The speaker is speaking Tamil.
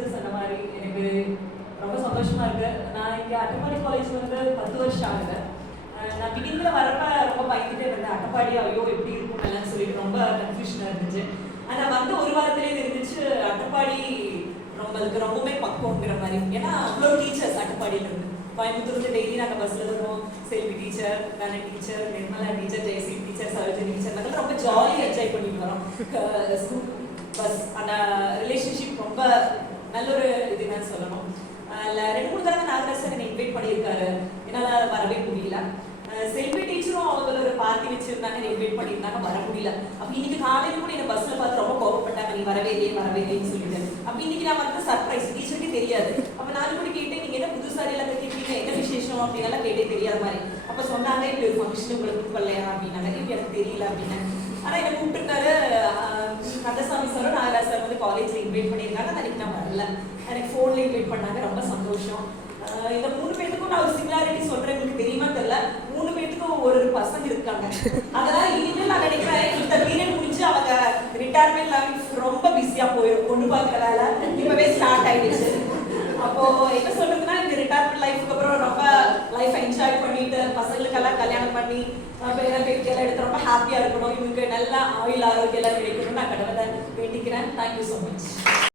சார் சொன்ன மாதிரி எனக்கு ரொம்ப சந்தோஷமா இருக்கு. நான் இங்கே அட்டப்பாடி காலேஜ் வந்து பத்து வருஷம் ஆகுது. நான் பிகினிங்ல வரப்ப ரொம்ப பயந்துட்டே இருந்தேன். அட்டப்பாடி ஐயோ எப்படி இருக்கும் எல்லாம் சொல்லிட்டு ரொம்ப கன்ஃபியூஷனாக இருந்துச்சு. ஆனால் வந்து ஒரு வாரத்திலே தெரிஞ்சிச்சு அட்டப்பாடி ரொம்ப அதுக்கு ரொம்பவே பக்குவங்கிற மாதிரி. ஏன்னா அவ்வளோ டீச்சர்ஸ் அட்டப்பாடியில் இருந்து கோயம்புத்தூர்ல டெய்லி நாங்க பஸ்ல வருவோம். Selvi teacher Kanna teacher Nirmala teacher Jayasi teacher Saroji teacher நாங்கள் ரொம்ப ஜாலியாக என்ஜாய் பண்ணிட்டு வரோம். பஸ் அந்த ரிலேஷன்ஷிப் ரொம்ப நல்ல ஒரு இதுன்னு சொல்லணும். ரெண்டு மூணு தடவை நாகராஜ் சார் என்னை இன்வைட் பண்ணியிருக்காரு. என்னால் வரவே முடியல. செல்வி டீச்சரும் அவங்க ஒரு பார்ட்டி வச்சிருந்தாங்க. இன்வைட் பண்ணியிருந்தாங்க. வர முடியல. அப்போ இன்னைக்கு காலையில் கூட என்ன பஸ்ஸில் பார்த்து ரொம்ப கோவப்பட்டாங்க. நீ வரவே இல்லையே வரவே இல்லைன்னு சொல்லிட்டு. அப்போ இன்னைக்கு நான் வந்து சர்ப்ரைஸ் டீச்சருக்கே தெரியாது. அப்போ நாலு கூட கேட்டேன் நீங்க என்ன புது சாரி எல்லாம் கட்டிருக்கீங்க என்ன விசேஷம்? அப்படின்னெல்லாம் கேட்டே தெரியாத மாதிரி. அப்போ சொன்னாங்க இப்படி ஒரு ஃபங்க்ஷன் உங்களுக்கு கூப்பிடலையா அப்படின்னாங்க. இப்படி எனக்கு தெரியல அப்படின்னு ஆனா என்ன கூப்பிட்டுருக்காரு. இன்வைட் பண்ணியிருக்காங்க. அன்னைக்கு நான் வரல. எனக்கு ஃபோன்லேயும் இன்வைட் பண்ணாங்க. ரொம்ப சந்தோஷம். இந்த மூணு பேத்துக்கும் நான் ஒரு சிமிலாரிட்டி சொல்கிறேன் உங்களுக்கு தெரியுமா தெரியல? மூணு பேர்த்துக்கும் ஒரு ஒரு பசங்க இருக்காங்க. அதனால் இனிமேல் நான் நினைக்கிறேன். இந்த பீரியட் முடிஞ்சு அவங்க ரிட்டையர்மெண்ட் லைஃப் ரொம்ப பிஸியாக போயிடும் கொண்டு பார்க்குற வேலை இப்பவே ஸ்டார்ட் ஆகிடுச்சு அப்போ என்ன சொல்றதுன்னா இந்த ரிட்டையர்மெண்ட் லைஃப்க்கு அப்புறம் ரொம்ப லைஃப் என்ஜாய் பண்ணிட்டு பசங்களுக்கெல்லாம் கல்யாணம் பண்ணி பேர பேட்டியெல்லாம் எடுத்து ரொம்ப ஹாப்பியா இருக்கணும். இவங்க நல்லா ஆயுள் ஆரோக்கியம் எல்லாம் கிடைக்கணும். imigrante Thank you so much.